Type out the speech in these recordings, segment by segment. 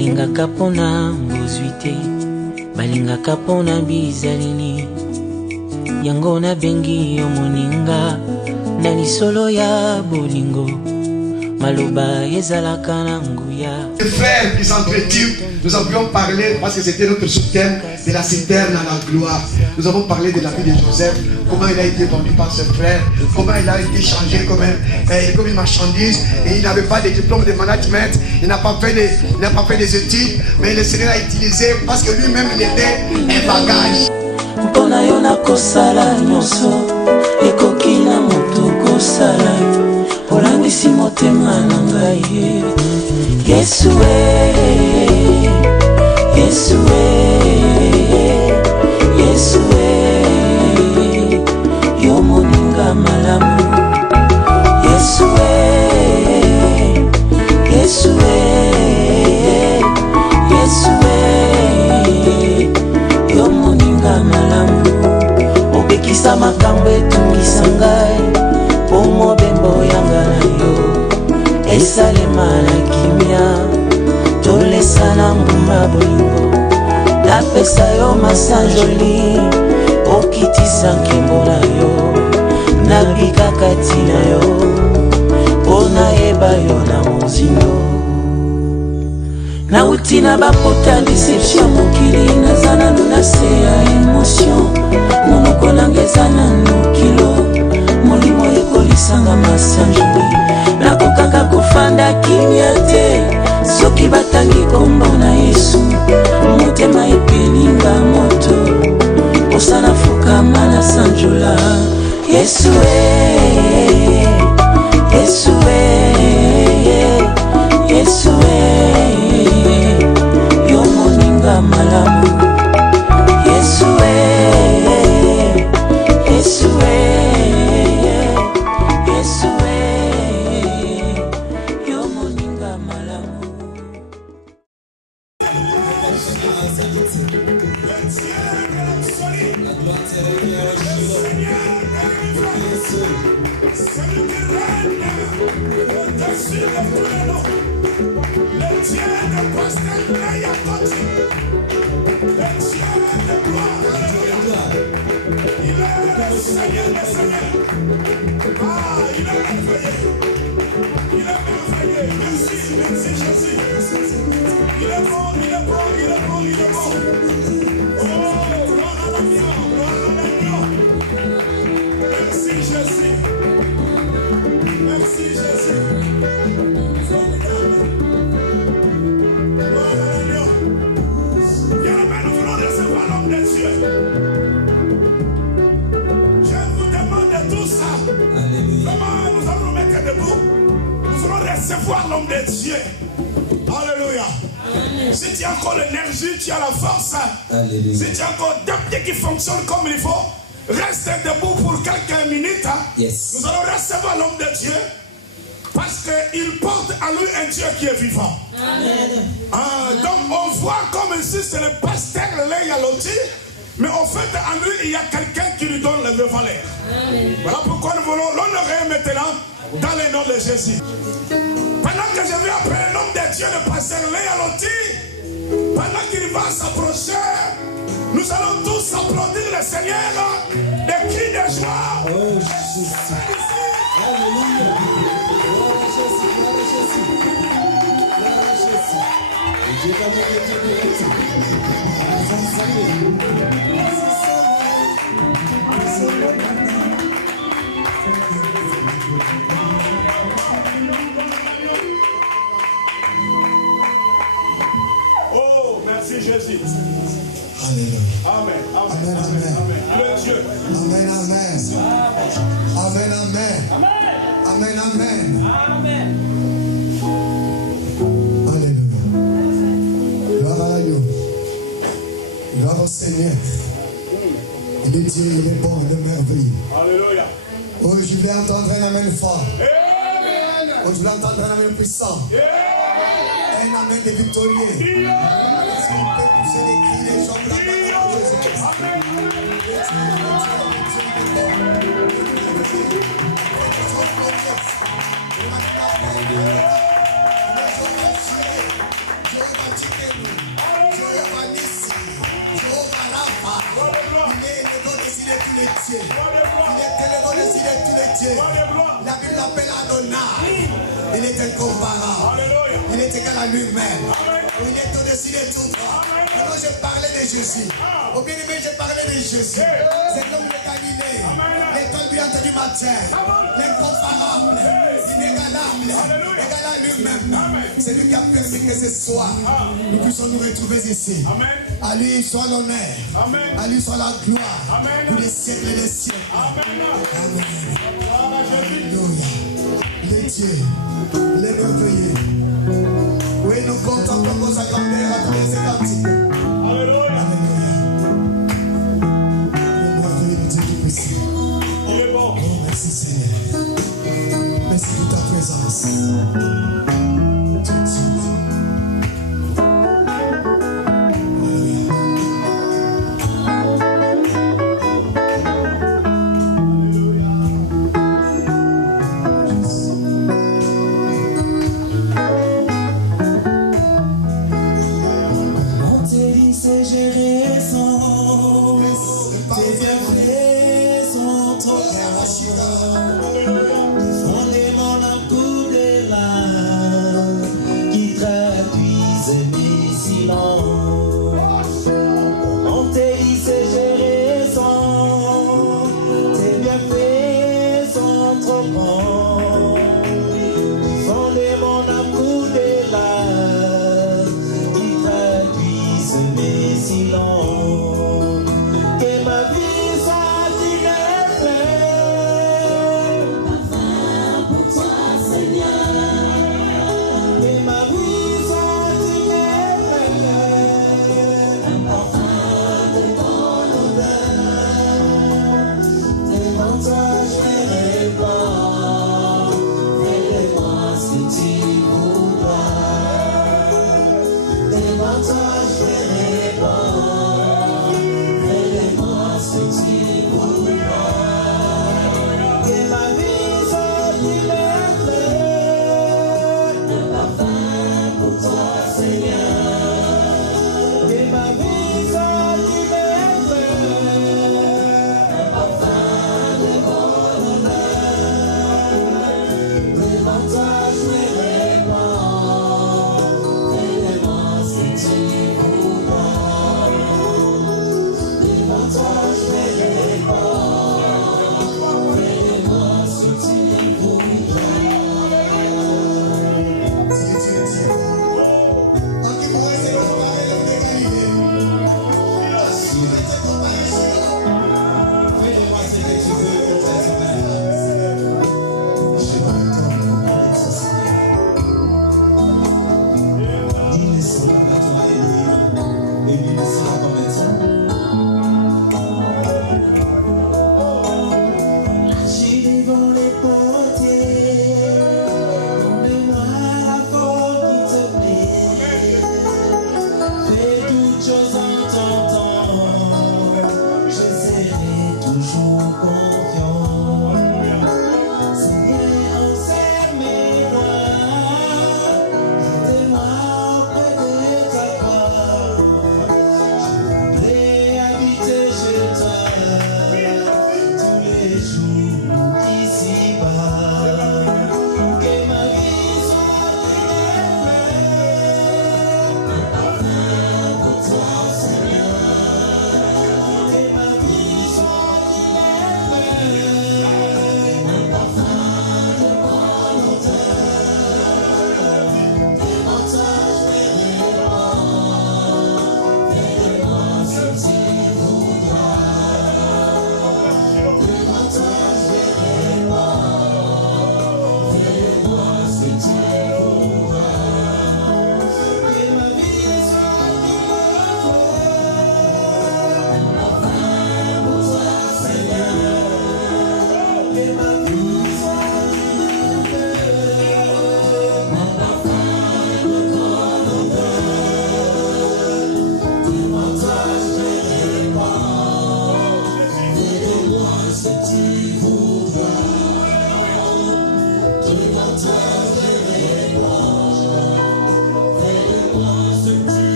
balingaka pona mbozwi te, balingaka pona bizaleli. Yango nabengi yo moninga na lisolo ya bolingo, maloba ezalaka na nguya. Les frères qui s'entretuent, nous avions parlé, parce que c'était notre sous-thème, de la citerne à la gloire. Nous avons parlé de la vie de Joseph, comment il a été vendu par ses frères, comment il a été changé comme une marchandise, et il n'avait pas de diplôme de management, il n'a pas fait des études, mais le Seigneur l'a utilisé parce que lui-même il était un bagage. Mpona yo na kosala nyonso, ekoki na moto kosala, olangwisi motema na ngai. Yesu Yesu Yesu yo moninga malamu. Yesu Yesu Yesu yo moninga malamu. Obekisa makambo etungisa ngai, po mobembo yanga na yo esalema na kimia, tolesa na nguma bolingo. Napesa yo masanjoli, okitisa nkembo na yo, nabika kati na yo, pona yeba yo na mozindo. Nauti na bapota deception mokili, nazana nuna se ya emotion, monoko nangeza na nukilo, molimo ekolisanga masanjoli. Nakokaka kofanda kimia te, soki batangi kombo na Yesu, motema epelinga moto, osana fukama na sanjola. Yesu Yesu Yesu yo moninga malamu. Yesu Yesu Yesu yo moninga malamu. Recevoir l'homme de Dieu. Alléluia. Si tu as encore l'énergie, tu as la force. Alléluia. Si tu as encore deux pieds qui fonctionnent comme il faut, reste debout pour quelques minutes. Yes. Nous allons recevoir l'homme de Dieu parce qu'il porte à lui un Dieu qui est vivant. Amen. Donc on voit comme ici c'est le pasteur Leia Loti, mais en fait en lui il y a quelqu'un qui lui donne le valeur. Voilà pourquoi nous voulons l'honorer maintenant dans le nom de Jésus. Pendant que je vais appeler l'homme de Dieu, le pasteur Leia Loti, pendant qu'il va s'approcher, nous allons tous applaudir le Seigneur, des cris de joie. Oh Jésus. Alléluia. Gloire à Jésus, gloire à Jésus. Gloire à Jésus. Et Dieu va me merci Jésus. Alléluia. Amen. Amen. Amen. Amen. Amen. Amen. Dieu. Amen. Amen. Amen. Amen. Amen. Amen. Amen. Alléluia. Gloire à Dieu. Gloire au Seigneur. Il est Dieu, il est bon, il est merveilleux. Alléluia. Oh, je voulais entendre un amen fort. Amen. Oh, je voulais entendre un amen puissant. Amen. Un amen de victorieux. Est-ce qu'on peut pousser des cris, les gens de la main de Jésus-Christ? Amen. dieux. Il est tellement le ciel de tous les dieux. La Bible l'appelle Adonai. Il est incomparable. Il est égal à lui-même. Il est au-dessus de tout. Quand je parlais de Jésus, au bien-aimé, je parlais de Jésus. C'est comme le Galilée, l'étoile brillante du matin, l'incomparable, l'inégalable, égal à lui-même. C'est lui qui a permis que ce soir, nous puissions nous retrouver ici. À lui soit l'honneur, à lui soit la gloire, pour les siècles et les siècles. Amen. Alléluia. Les dieux, les merveilleux. Oui, nous contemplons sa grandeur à travers ses cantiques. Alléluia. Le merveilleux de Dieu tout-puissant. Il est bon. Oh, merci Seigneur. Merci pour ta présence.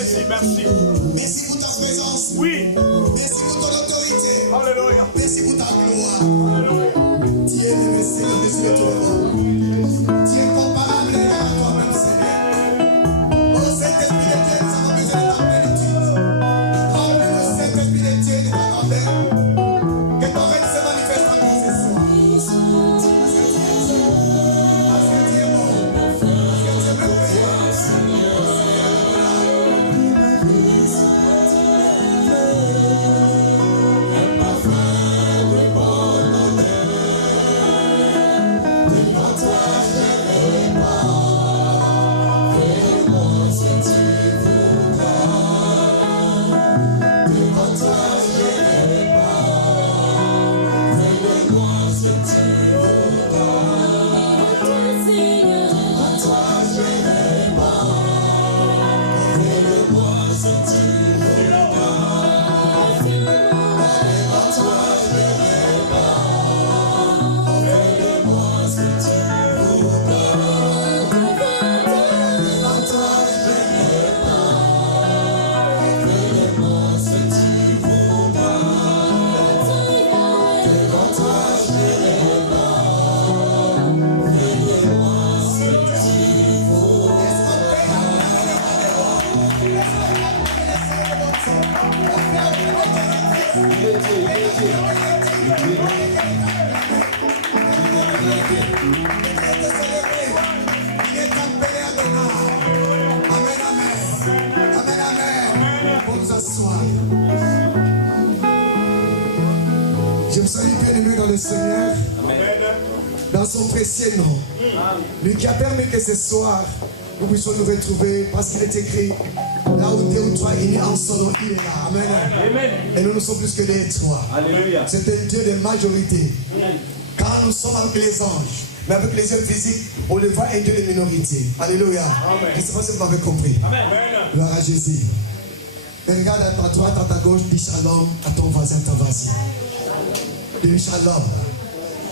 Merci, merci. Merci pour ta présence. Oui. Merci pour ton autorité. Alléluia. Merci pour ta gloire. Alléluia. Tu es le Messie au-dessus de tout le monde. Tu es comparable à toi-même, Seigneur. Oh Saint-Esprit de Dieu, nous avons besoin de ta plénitude. Remplis-nous, Saint-Esprit de Dieu, de ta grandeur. Que ton règne se manifeste en nous ce soir. Parce que tu es bon. Parce que tu es merveilleux. Je me salue bien-aimé dans le Seigneur, dans son précieux nom. Lui qui a permis que ce soir, nous puissions nous retrouver, parce qu'il est écrit, là où 2 ou 3 unis en son nom, il est là. Amen. Amen. Et nous ne sommes plus que des 3. Alléluia. C'est un Dieu de majorité. Quand nous sommes avec les anges, mais avec les yeux physiques, on le voit un Dieu de minorité. Alléluia. Amen. Je ne sais pas si vous m'avez compris. Amen. Gloire à Jésus. Et regarde à ta droite, à ta gauche, dis shalom à ton voisin, ton voisin. Dis shalom.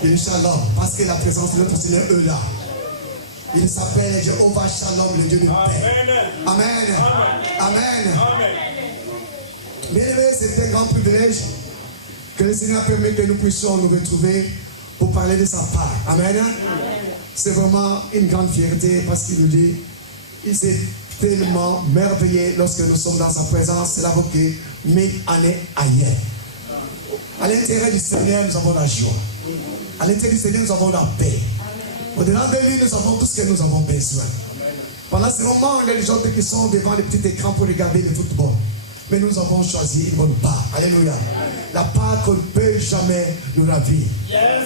Dis shalom. Parce que la présence de notre Seigneur est là. Il s'appelle Jéhovah Shalom, le Dieu de paix. Amen. Amen. Bien aimé, c'est un grand privilège que le Seigneur permet que nous puissions nous retrouver pour parler de sa part. Amen. C'est vraiment une grande fierté parce qu'il nous dit, il s'est tellement merveilleux lorsque nous sommes dans sa présence. C'est là que 1000 années ailleurs. À l'intérieur du Seigneur, nous avons la joie. À l'intérieur du Seigneur, nous avons la paix. Au-delà de lui, nous avons tout ce que nous avons besoin. Pendant ce moment, il y a des gens qui sont devant les petits écrans pour regarder le football. Mais nous avons choisi une bonne part. Alléluia. La part qu'on ne peut jamais nous ravir.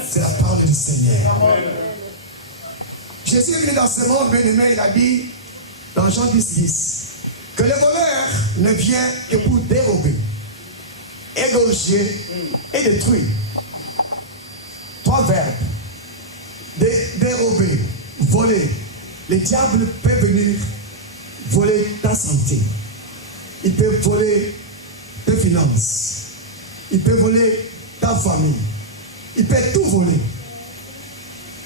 C'est la part du Seigneur. Jésus est venu dans ce monde, bien-aimé, il a dit dans Jean 10:10 que le voleur ne vient que pour dérober, égorger et détruire. 3 verbes. Dérober, voler. Le diable peut venir voler ta santé. Il peut voler tes finances. Il peut voler ta famille. Il peut tout voler.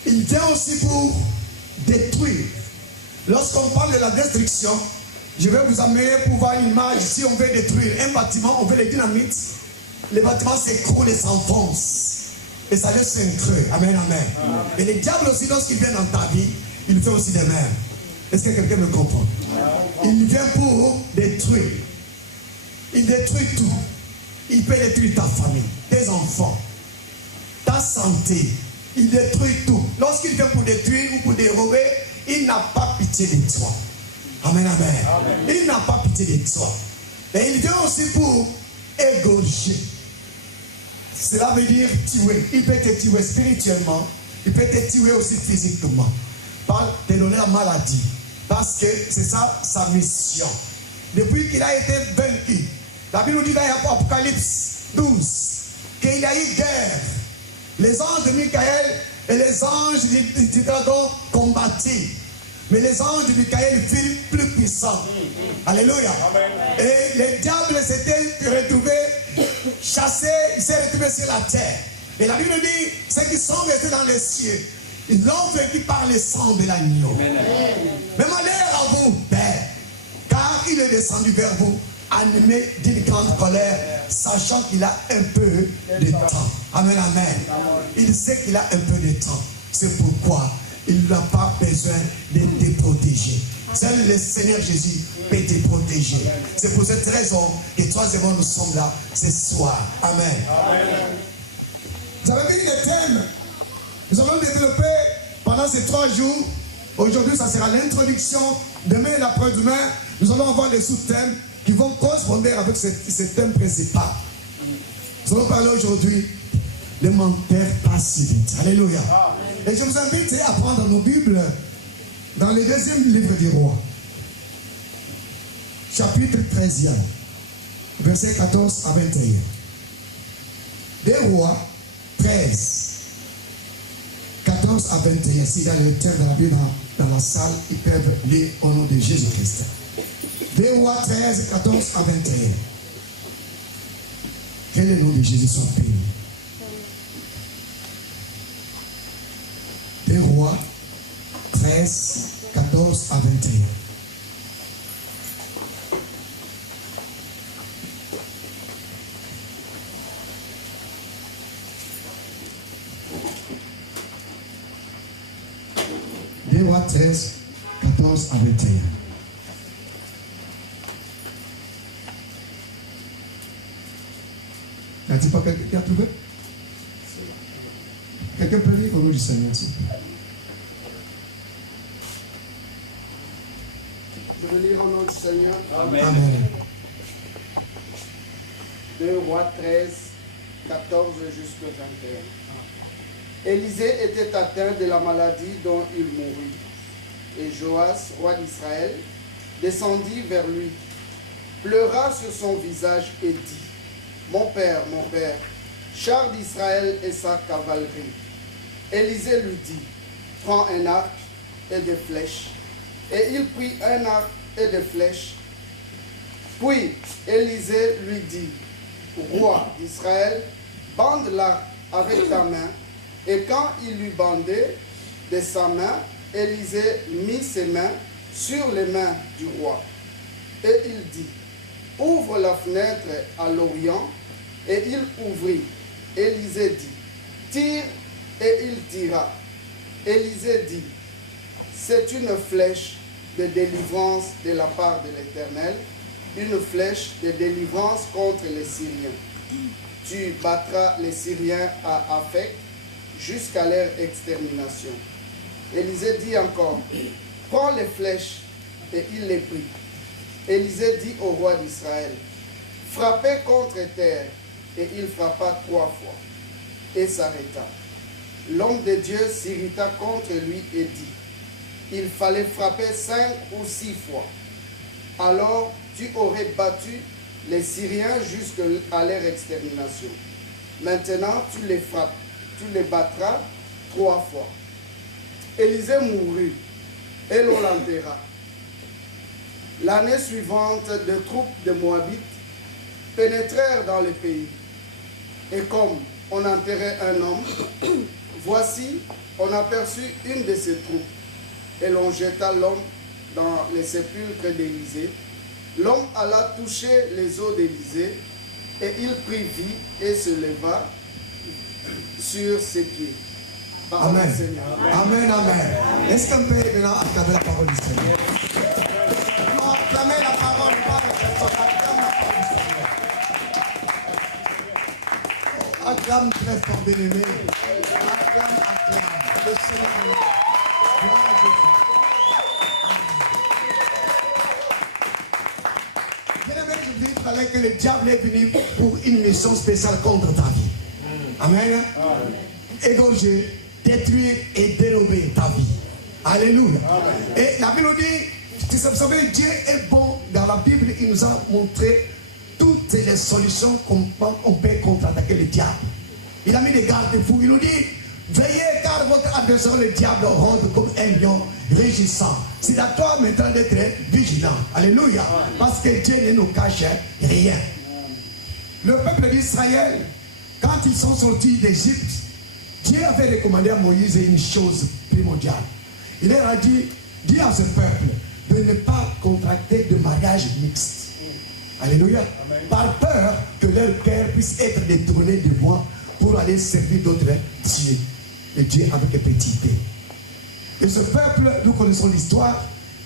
Il vient aussi pour détruire. Lorsqu'on parle de la destruction, je vais vous amener pour voir une image. Si on veut détruire un bâtiment, on veut les dynamites. Le bâtiment s'écroule et s'enfonce. Et ça laisse un creux. Amen, amen. Et le diable aussi, lorsqu'il vient dans ta vie, il fait aussi de même. Est-ce que quelqu'un me comprend? Il vient pour détruire. Il détruit tout. Il peut détruire ta famille, tes enfants, ta santé. Il détruit tout. Lorsqu'il vient pour détruire ou pour dérober, il n'a pas pitié de toi. Amen, amen. Il n'a pas pitié de toi. Et il vient aussi pour égorger. Cela veut dire tuer. Il peut te tuer spirituellement. Il peut te tuer aussi physiquement. Par te donner la maladie. Parce que c'est ça sa mission. Depuis qu'il a été vaincu. La Bible nous dit dans Apocalypse 12 qu'il y a eu guerre. Les anges de Michael et les anges du dragon combattirent. Mais les anges de Michael furent plus puissants. Alléluia. Et le diable s'était retrouvé chassé, il s'est retrouvé sur la terre. Et la Bible dit, ceux qui sont restés dans les cieux, ils l'ont vaincu par le sang de l'agneau. Mais malheur à vous, Père, car il est descendu vers vous, animé d'une grande colère, sachant qu'il a un peu de temps. Amen, amen. Il sait qu'il a un peu de temps. C'est pourquoi il n'a pas besoin de te protéger. Seul le Seigneur Jésus peut te protéger. C'est pour cette raison que troisièmement nous sommes là ce soir. Amen. Vous avez vu les thèmes. Nous allons développer pendant ces 3 jours. Aujourd'hui, ça sera l'introduction. Demain et l'après-demain, nous allons avoir des sous-thèmes qui vont correspondre avec ce thème principal. Nous allons parler aujourd'hui de menteur pas si vite. Alléluia. Et je vous invite à prendre nos Bibles dans le 2e livre des Rois, chapitre 13e, versets 14 à 21. Des Rois 13, 14 à 21. S'il y a le thème dans la Bible, dans la salle, ils peuvent lire au nom de Jésus-Christ. Des Rois 13, 14 à 21. Que le nom de Jésus soit béni. Des Rois 13, 14 à 21. Des Rois 13, 14 à 21. N'a-t-il pas quelqu'un qui a trouvé? Quelqu'un peut lire au nom du Seigneur, s'il vous plaît. Je veux lire au nom du Seigneur. Amen. Amen. 2 Rois 13, 14 jusqu'au 21. Élisée était atteint de la maladie dont il mourut. Et Joas, roi d'Israël, descendit vers lui, pleura sur son visage et dit: mon père, char d'Israël et sa cavalerie. Élisée lui dit: prends un arc et des flèches. Et il prit un arc et des flèches. Puis Élisée lui dit: roi d'Israël, bande l'arc avec ta main. Et quand il lui bandait de sa main, Élisée mit ses mains sur les mains du roi. Et il dit: ouvre la fenêtre à l'orient. Et il ouvrit. Élisée dit: tire. Et il tira. Élisée dit: c'est une flèche de délivrance de la part de l'Éternel, une flèche de délivrance contre les Syriens. Tu battras les Syriens à Aphek jusqu'à leur extermination. Élisée dit encore: prends les flèches. Et il les prit. Élisée dit au roi d'Israël: frappez contre terre. Et il frappa 3 fois et s'arrêta. L'homme de Dieu s'irrita contre lui et dit: il fallait frapper 5 ou 6 fois. Alors tu aurais battu les Syriens jusqu'à leur extermination. Maintenant tu les frappes, tu les battras 3 fois. Élisée mourut et l'on l'enterra. L'année suivante, des troupes de Moabites pénétrèrent dans le pays. Et comme on enterrait un homme, voici, on aperçut une de ces troupes. Et l'on jeta l'homme dans les sépulcres d'Élisée. L'homme alla toucher les os d'Élisée, et il prit vie et se leva sur ses pieds. Parole Amen. du Seigneur. Amen, amen. Est-ce qu'on peut maintenant acclamer la parole du Seigneur? Non, acclamer la parole, pas la personne, acclame la parole du Seigneur. Acclame très fort, bien-aimé. Acclame. Le Seigneur est là. Gloire à Jésus. Bien-aimé, je dis, il fallait que le diable est venu pour une mission spéciale contre ta vie. Amen. Égorger, détruire et dérober ta vie. Alléluia. Et la Bible nous dit, vous savez, Dieu est bon. Dans la Bible, il nous a montré toutes les solutions qu'on peut contre-attaquer le diable. Il a mis des garde-fous. Il nous dit: veillez car votre adversaire le diable rôde comme un lion régissant. C'est à toi maintenant d'être vigilant. Alléluia. Parce que Dieu ne nous cache rien. Le peuple d'Israël, quand ils sont sortis d'Égypte, Dieu avait recommandé à Moïse une chose primordiale. Il leur a dit: dis à ce peuple de de ne pas contracter de mariage mixte. Alléluia. Amen. Par peur que leur cœur puisse être détourné de moi pour aller servir d'autres dieux. Et Dieu avec un petit p. Et ce peuple, nous connaissons l'histoire,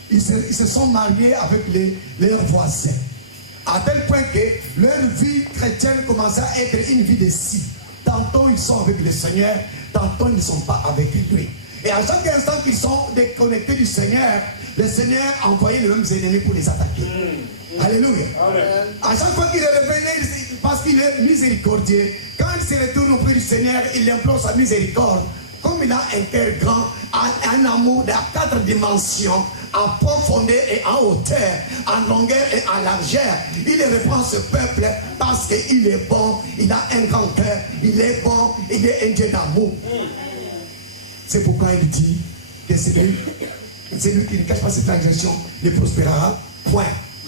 ils se sont mariés avec leurs voisins. À tel point que leur vie chrétienne commençait à être une vie de si. Tantôt ils sont avec le Seigneur, tantôt ils ne sont pas avec lui. Et à chaque instant qu'ils sont déconnectés du Seigneur, le Seigneur envoyait les mêmes ennemis pour les attaquer. Alléluia. Amen. À chaque fois qu'il revenait, parce qu'il est miséricordieux, quand il se retourne auprès du Seigneur, il implore sa miséricorde. Comme il a un cœur grand, un amour de 4 dimensions, en profondeur et en hauteur, en longueur et en largeur, il reprend ce peuple parce qu'il est bon, il a un grand cœur, il est bon, il est un Dieu d'amour. C'est pourquoi il dit que c'est lui qui ne cache pas ses transgressions, ne prospérera point.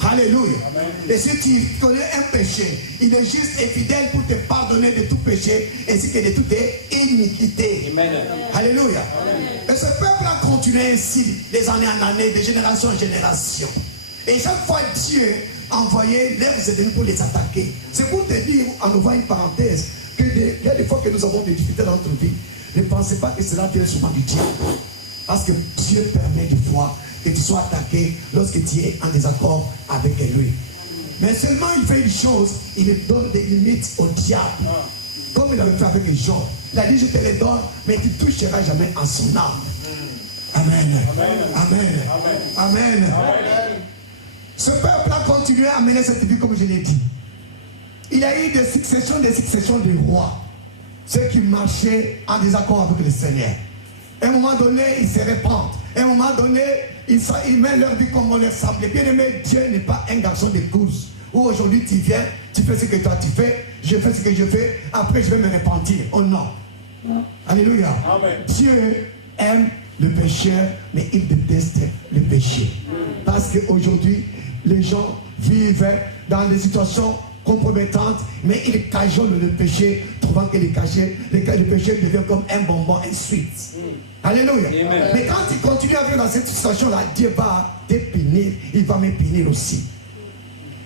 Alléluia. Amen. Et si tu connais un péché, il est juste et fidèle pour te pardonner de tout péché ainsi que de toute iniquité. Amen. Alléluia. Amen. Et ce peuple a continué ainsi des années en années, de génération en génération. Et chaque fois Dieu envoyait leurs ennemis pour les attaquer. C'est pour te dire, en ouvrant une parenthèse, que il y a des fois que nous avons des difficultés dans notre vie. Ne pensez pas que cela vient souvent du diable. Parce que Dieu permet des fois que tu sois attaqué lorsque tu es en désaccord avec lui. Mais seulement il fait une chose, il donne des limites au diable. Comme il avait fait avec les gens. Il a dit, je te les donne, mais tu ne toucheras jamais en son âme. Amen. Amen. Amen. Amen. Amen. Ce peuple a continué à mener cette vie comme je l'ai dit. Il y a eu des successions de rois. Ceux qui marchaient en désaccord avec le Seigneur. À un moment donné, ils se répandent. À un moment donné, ils mettent leur vie comme on leur semble. Bien aimé, Dieu n'est pas un garçon de course. Où aujourd'hui tu viens, tu fais ce que toi tu fais, je fais ce que je fais, après je vais me repentir. Oh non. Alléluia. Amen. Dieu aime le pécheur, mais il déteste le péché. Parce qu'aujourd'hui, les gens vivent dans des situations compromettantes, mais ils cajolent le péché, trouvant que le péché devient comme un bonbon, un sweet. Alléluia. Amen. Mais quand tu continues à vivre dans cette situation-là, Dieu va te punir, il va me punir aussi.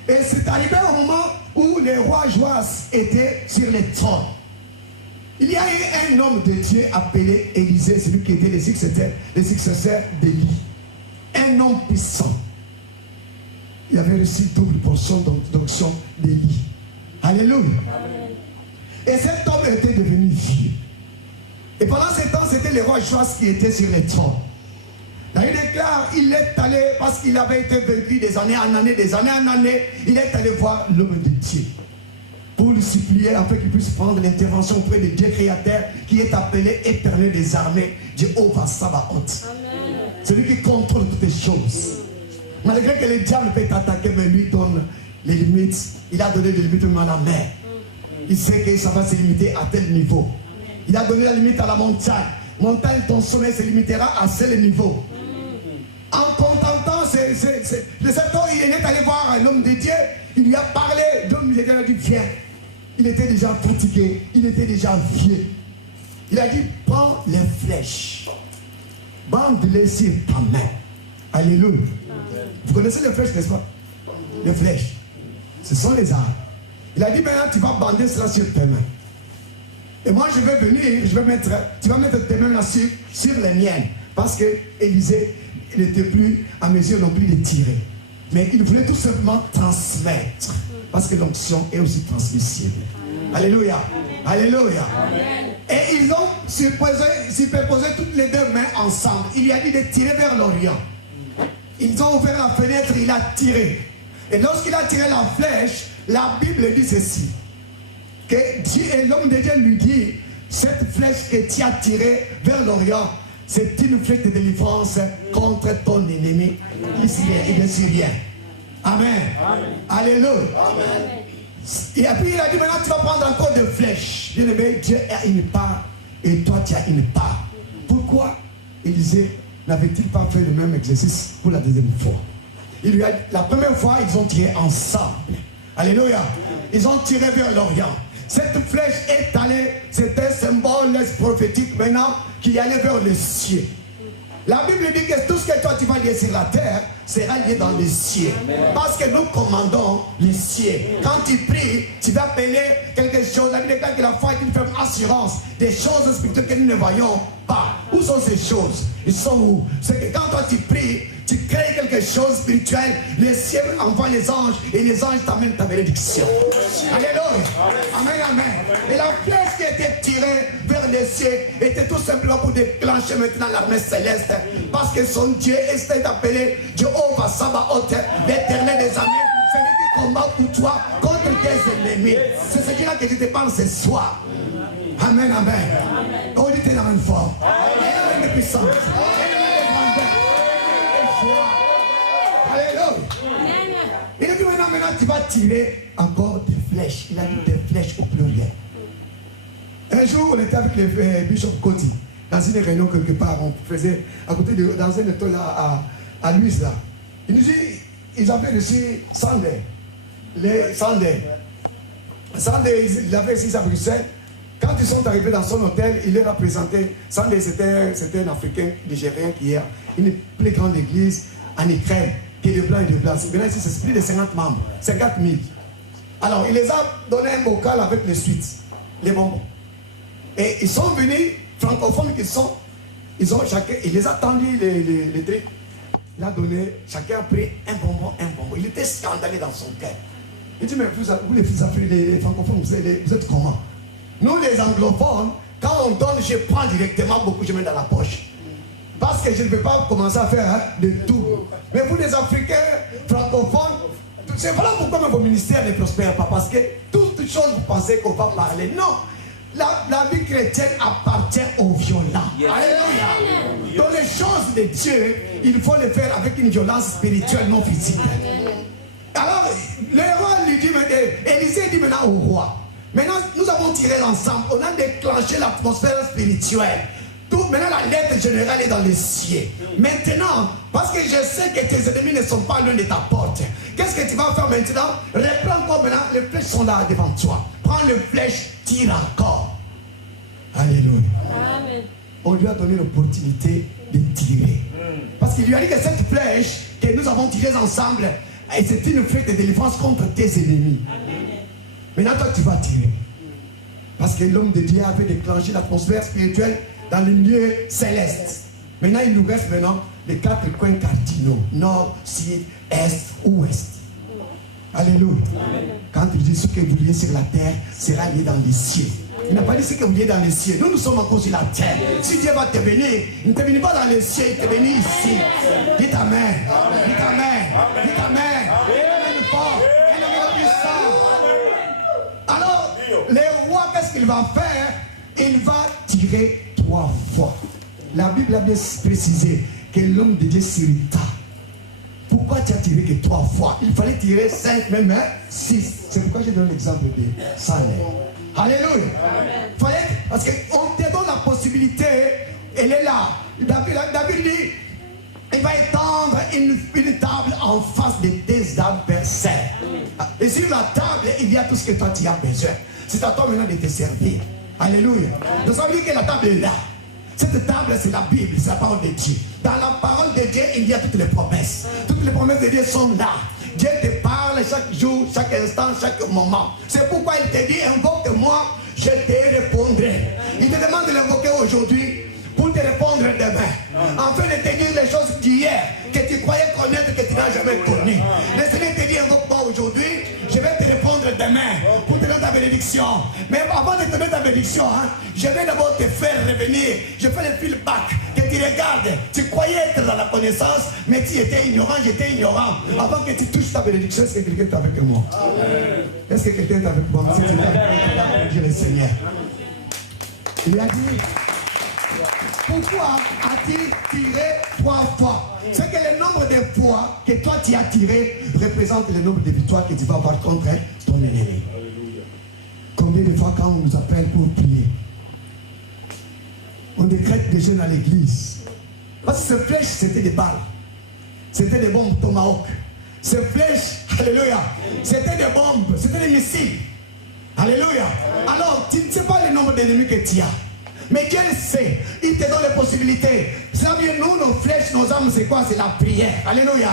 Et c'est arrivé au moment où le roi Joas était sur le trône. Il y a eu un homme de Dieu appelé Élisée, celui qui était le successeur d'Élie. Un homme puissant. Il avait reçu double portion d'onction d'Élie. Alléluia. Amen. Et cet homme était devenu vieux. Et pendant ce temps, c'était le roi Joas qui était sur le trône. Là, il déclare, il est allé, parce qu'il avait été vaincu des années en années, il est allé voir l'homme de Dieu pour lui supplier afin qu'il puisse prendre l'intervention auprès de Dieu créateur qui est appelé Éternel des armées, Jéhovah Sabaoth. Celui qui contrôle toutes les choses. Malgré que le diable peut t'attaquer, mais lui donne les limites. Il a donné des limites même à la mer. Il sait que ça va se limiter à tel niveau. Il a donné la limite à la montagne. Montagne, ton sommet se limitera à tel niveau. En contentant, le septembre, il est allé voir l'homme de Dieu. Il lui a parlé. L'homme de Dieu a dit, viens. Il était déjà fatigué. Il était déjà vieux. Il a dit, prends les flèches. Bande-les sur ta main. Alléluia. Vous connaissez les flèches, n'est-ce pas? Les flèches. Ce sont les armes. Il a dit, maintenant, tu vas bander cela sur tes mains. Et moi, je vais venir, tu vas mettre tes mains là sur les miennes. Parce que Élisée n'était plus à mesure non plus de tirer. Mais il voulait tout simplement transmettre. Parce que l'onction est aussi transmissible. Alléluia. Alléluia. Amen. Et ils ont superposé toutes les deux mains ensemble. Il lui a dit de tirer vers l'Orient. Ils ont ouvert la fenêtre, il a tiré. Et lorsqu'il a tiré la flèche, la Bible dit ceci. Que Dieu et l'homme de Dieu lui dit, cette flèche que tu as tirée vers l'Orient, c'est une flèche de délivrance contre ton ennemi. Il est syrien. Amen. Amen. Alléluia. Amen. Et puis il a dit, maintenant tu vas prendre encore des flèches. Bien aimé, Dieu a une part et toi tu as une part. Pourquoi Élisée n'avait-il pas fait le même exercice pour la deuxième fois? La première fois, ils ont tiré ensemble. Alléluia. Ils ont tiré vers l'Orient. Cette flèche est allée, c'était un symbole prophétique maintenant qui allait vers le ciel. La Bible dit que tout ce que toi tu vas lier sur la terre sera lié dans les cieux. Parce que nous commandons les cieux. Quand tu pries, tu vas appeler quelque chose. La Bible dit que la foi est une ferme assurance des choses spirituelles que nous ne voyons pas. Où sont ces choses? Ils sont où? C'est que quand toi tu pries, tu crées quelque chose de spirituel. Les cieux envoient les anges et les anges t'amènent ta bénédiction. Alléluia. Amen, amen. Et la flèche qui était tirée vers les cieux était tout simplement pour déclencher maintenant l'armée céleste. Parce que son Dieu est appelé Jéhovah Sabaoth, l'éternel des armées. C'est lui qui combat pour toi contre tes ennemis. C'est ce qui là que je te parle ce soir. Amen, amen. On dit dans une forme. Amen de puissance. Alléluia. Il a dit maintenant tu vas tirer encore des flèches. Il a dit des flèches au pluriel. Un jour, on était avec le bishop Cody dans une réunion quelque part. On faisait à côté dans un étole là à Luis là. Il nous dit, ils avaient reçu Sunday. Les Sunday. Sunday, il avait ici à Bruxelles. Quand ils sont arrivés dans son hôtel, il leur a présenté. Sunday, c'était un Africain nigérien qui est une plus grande église en Ukraine, qui est de blanc et de blanc. Maintenant, ici, c'est plus de 50 membres, 50 000. Alors, il les a donné un bocal avec les suites, les bonbons. Et ils sont venus, francophones qu'ils sont, il les a tendus les trucs. Il a donné, chacun a pris un bonbon. Il était scandalé dans son cœur. Il dit, mais vous les francophones, vous êtes comment? Nous, les anglophones, quand on donne, je prends directement beaucoup, je mets dans la poche. Parce que je ne peux pas commencer à faire de tout. Mais vous, les Africains francophones, c'est voilà pourquoi même vos ministères ne prospèrent pas. Parce que toute chose, vous pensez qu'on va parler. Non. La vie chrétienne appartient aux violents. Yes. Alléluia. Dans les choses de Dieu, il faut les faire avec une violence spirituelle, non physique. Alors, le roi lui dit, Élisée dit maintenant au roi, maintenant nous avons tiré ensemble, on a déclenché l'atmosphère spirituelle. Maintenant la lettre générale est dans les cieux. Maintenant, parce que je sais que tes ennemis ne sont pas loin de ta porte, qu'est-ce que tu vas faire maintenant? Reprends encore maintenant, les flèches sont là devant toi. Prends les flèches, tire encore. Alléluia. Amen. On lui a donné l'opportunité de tirer. Parce qu'il lui a dit que cette flèche que nous avons tirée ensemble, c'est une flèche de délivrance contre tes ennemis. Amen. Maintenant toi tu vas tirer. Parce que l'homme de Dieu avait déclenché l'atmosphère spirituelle dans les lieux célestes. Maintenant, il nous reste maintenant les 4 coins cardinaux. Nord, sud, est, ouest. Alléluia. Amen. Quand il dit ce que vous liez sur la terre sera lié dans les cieux. Il n'a pas dit ce que vous liez dans les cieux. Nous sommes encore sur la terre. Si Dieu va te bénir, il ne te bénit pas dans les cieux, il te bénit ici. Dites Amen. Dites Amen. Dites Amen. Alors, le roi, qu'est-ce qu'il va faire? Il va tirer 3 fois. La Bible a bien précisé que l'homme de Dieu s'irrita. Pourquoi tu as tiré que 3 fois? Il fallait tirer 5, même 6. C'est pourquoi je donne l'exemple de Salem. Alléluia. Fallait, parce qu'on te donne la possibilité, elle est là. David dit, il va étendre une table en face de tes adversaires. Et sur la table, il y a tout ce que toi tu as besoin. C'est à toi maintenant de te servir. Alléluia. Donc ça veut dire que la table est là. Cette table, c'est la Bible, c'est la parole de Dieu. Dans la parole de Dieu, il y a toutes les promesses. Toutes les promesses de Dieu sont là. Dieu te parle chaque jour, chaque instant, chaque moment. C'est pourquoi il te dit, invoque-moi, je te répondrai. Il te demande de l'invoquer aujourd'hui pour te répondre demain. Afin de te dire les choses d'hier, que tu croyais connaître, que tu n'as jamais connues. Le Seigneur te dit, invoque-moi aujourd'hui, je vais te répondre demain pour te donner ta bénédiction. Mais avant de te donner ta bénédiction, je vais d'abord te faire revenir. Je fais le feedback, que tu regardes. Tu croyais être dans la connaissance, mais tu étais ignorant, j'étais ignorant. Avant que tu touches ta bénédiction, est-ce que quelqu'un est avec moi? Est-ce que quelqu'un est avec moi? Si tu es avec moi, Dieu le Seigneur. Il a dit, pourquoi as-tu tiré 3 fois? C'est que le nombre de fois que toi tu as tiré représente le nombre de victoires que tu vas avoir contre ton ennemi. Combien de fois quand on nous appelle pour prier, on décrète des jeunes à l'église? Parce que ces flèches, c'était des balles. C'était des bombes Tomahawk. Ces flèches, alléluia, c'était des bombes, c'était des missiles. Alléluia. Alors, tu ne sais pas le nombre d'ennemis que tu as. Mais Dieu sait, il te donne les possibilités. Ça vient nous, nos flèches, nos âmes, c'est quoi? C'est la prière. Alléluia.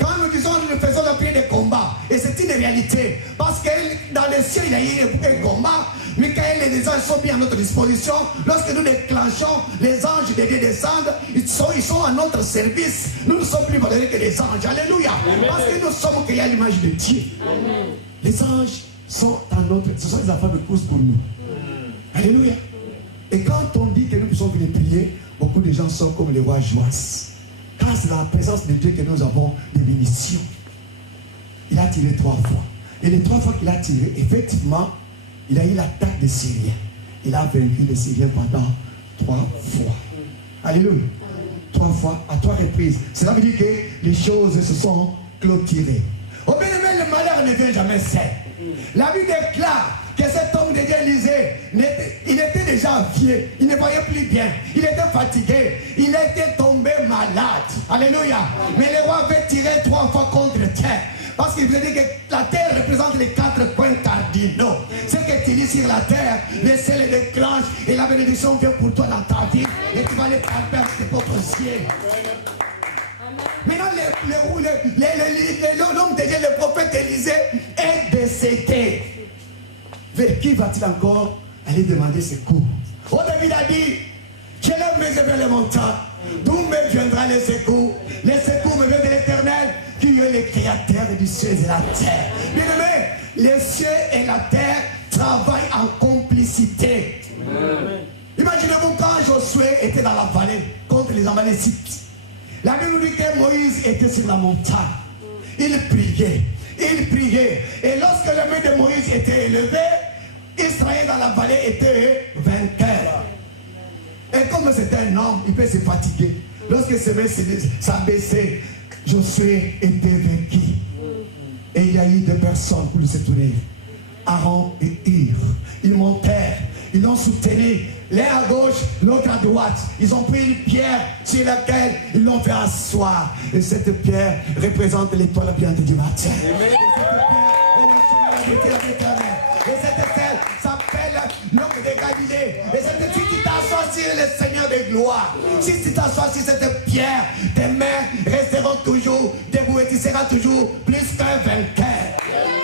Quand nous disons, nous faisons la prière de combat, et c'est une réalité. Parce que dans le ciel, il y a eu un combat. Michael et les anges sont bien à notre disposition. Lorsque nous déclenchons, les anges de Dieu descendent, ils sont à notre service. Nous ne sommes plus valeureux que les anges. Alléluia. Parce que nous sommes créés à l'image de Dieu. Les anges sont à notre... Ce sont des affaires de course pour nous. Alléluia. Et quand on dit que nous puissions venir prier, beaucoup de gens sont comme les rois Joas. Quand c'est la présence de Dieu que nous avons des bénédictions. Il a tiré 3 fois. Et les 3 fois qu'il a tiré, effectivement, il a eu l'attaque des Syriens. Il a vaincu les Syriens pendant 3 fois. Alléluia. 3 fois, à 3 reprises. Cela veut dire que les choses se sont clôturées. Au bien-aimé, le malheur ne vient jamais seul. La Bible déclare que cet homme de Dieu Élisée, il était déjà vieux, il ne voyait plus bien, il était fatigué, il était tombé malade. Alléluia. Mais le roi avait tiré 3 fois contre terre. Parce qu'il veut dire que la terre représente les 4 points cardinaux. Ce que tu dis sur la terre, le ciel le déclenche et la bénédiction vient pour toi dans ta vie. Et tu vas aller faire tes propres cieux. Maintenant, l'homme de Dieu, le prophète Élisée, est décédé. Vers qui va-t-il encore aller demander secours? Oh, David a dit, je lève mes yeux vers les montagnes. D'où me viendra le secours? Le secours me vient de l'Éternel, qui est le créateur du ciel et de la terre. Bien aimé, les cieux et la terre travaillent en complicité. Imaginez-vous quand Josué était dans la vallée contre les Amalécites. La Bible nous dit que Moïse était sur la montagne. Il priait. Il priait. Et lorsque le main de Moïse était élevé, Israël dans la vallée était vainqueur. Et comme c'était un homme, il peut se fatiguer. Lorsque ses mains s'abaissaient, Josué était vaincu. Et il y a eu 2 personnes pour lui soutenir. Aaron et Hur. Ils montèrent. Ils l'ont soutenu. L'un à gauche, l'autre à droite. Ils ont pris une pierre sur laquelle ils l'ont fait asseoir. Et cette pierre représente l'étoile brillante du matin. Et cette pierre s'appelle l'homme de Galilée. Et cette si tu t'assois sur le Seigneur de gloire, si tu t'assois sur cette pierre, tes mains resteront toujours debout et tu seras toujours plus qu'un vainqueur.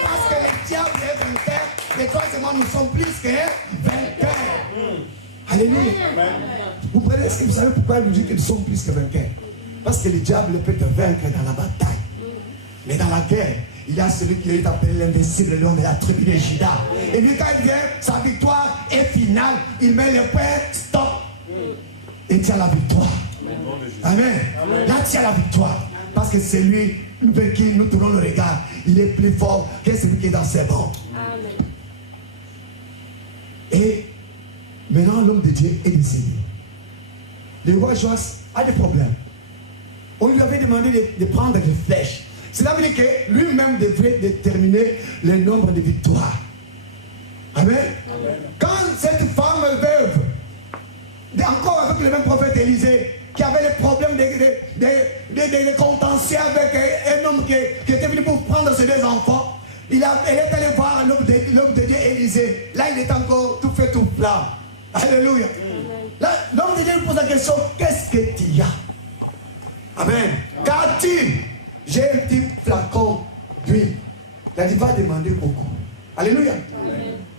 Parce que le diable est vainqueur, et toi et moi nous sommes plus qu'un vainqueur. Alléluia. Vous savez pourquoi il nous dit que nous sommes plus que vainqueurs? Parce que le diable peut te vaincre dans la bataille. Mais dans la guerre, il y a celui qui est appelé l'invincible, le lion de la tribu de Juda. Et lui, quand il vient, sa victoire est finale. Il met le point, stop. Et tient la victoire. Amen. Là, tient la victoire. Parce que c'est lui vers qui nous tournons le regard. Il est plus fort que celui qui est dans ses rangs. Et maintenant, l'homme de Dieu est décédé. Le roi Joas a des problèmes. On lui avait demandé de prendre des flèches. Cela veut dire que lui-même devrait déterminer le nombre de victoires. Amen. Quand cette femme veuve, encore avec le même prophète Élisée, qui avait des problèmes de contentieux avec un homme qui était venu pour prendre ses 2 enfants, elle est allée voir l'homme de Dieu Élisée. Là, il est encore tout fait tout plat. Alléluia. Là, l'homme de Dieu lui pose la question, qu'est-ce que tu as? Amen. Qu'as-tu? J'ai un petit flacon d'huile. Il a dit, va demander beaucoup. Alléluia.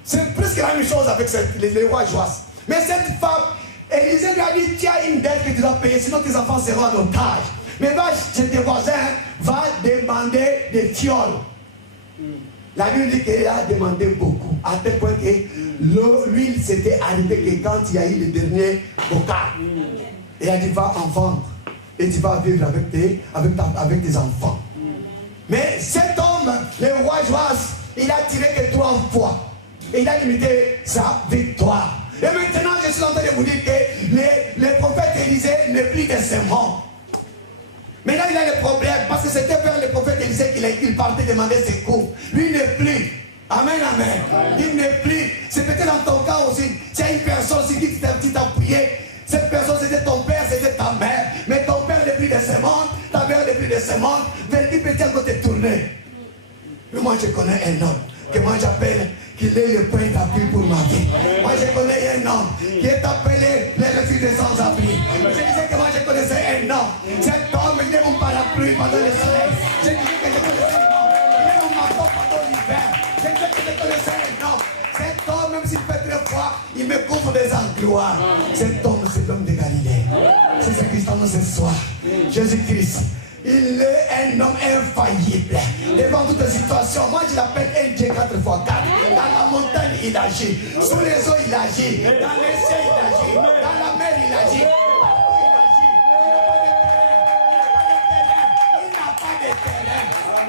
C'est presque la même chose avec les rois Joas. Mais cette femme, Élisée lui a dit, tu as une dette que tu dois payer, sinon tes enfants seront en otage. Mais va chez tes voisins, va demander des fioles. La Bible dit qu'il a demandé beaucoup, à tel point que l'huile s'était arrêtée que quand il y a eu le dernier bocal. Et il a dit, va en vendre. Et tu vas vivre avec tes enfants. Mais cet homme, le roi Joas, il a tiré que 3 fois. Et il a limité sa victoire. Et maintenant, je suis en train de vous dire que le prophète Élisée n'est plus de ses morts. Maintenant, il a le problème. Parce que c'était vers le prophète Élisée qu'il partait demander secours. Lui, il n'est plus. Amen, amen. Il n'est plus. C'est peut-être dans ton cas aussi. Tu as une personne qui t'a prié. Cette personne, c'était ton père, c'était ta mère. Mais ton père n'est plus de ce monde, ta mère n'est plus de ce monde. Vers qui peut-il te tourner? Mais moi, je connais un homme que moi j'appelle qu'il est le point d'appui pour ma vie. Moi, je connais un homme qui est appelé les réfugiés sans-abri. Je disais que moi, je connaissais un homme. Cet homme, il est mon parapluie pendant le soleil. Je disais que je connaissais un homme. Il est mon manteau pendant l'hiver. Je disais que je connaissais un homme. Cet homme, même s'il fait très froid, il me couvre des anglois. Cet homme, c'est l'homme de Galilée. C'est ce Christ en nous ce soir. Jésus-Christ. Il est un homme infaillible. Devant toutes les situations, moi je l'appelle un Dieu 4x4. Dans la montagne, il agit. Sous les eaux, il agit. Dans les cieux, il agit. Dans la mer, il agit. Partout, il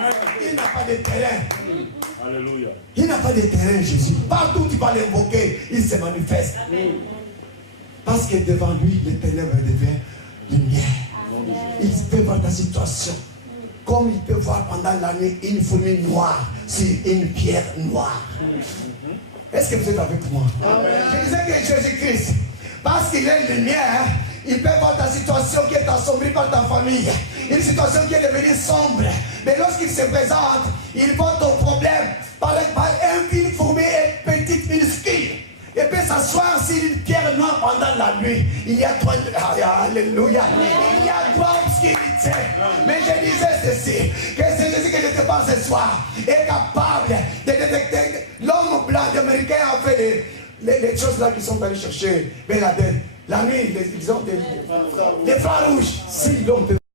agit. Il n'a pas de terrain. Alléluia. Il n'a pas de terrain, Jésus. Partout où tu vas l'invoquer, il se manifeste. Parce que devant lui, les ténèbres deviennent lumière. Il peut voir ta situation. Comme il peut voir pendant la nuit une fourmi noire sur une pierre noire. Est-ce que vous êtes avec moi? Je disais que Jésus-Christ, parce qu'il est lumière, il peut voir ta situation qui est assombrie par ta famille. Une situation qui est devenue sombre. Mais lorsqu'il se présente, il voit ton problème par une fourmi petite, minuscule. Et peut s'asseoir sur une pierre noire pendant la nuit. Il y a trois... Alléluia. Il y a trois obscurités. Mais je disais ceci, que c'est Jésus que je te parle ce soir est capable de détecter. L'homme blanc américain a fait les choses là qui sont allés chercher. Mais la nuit, disons, des frères rouges. Si l'homme peut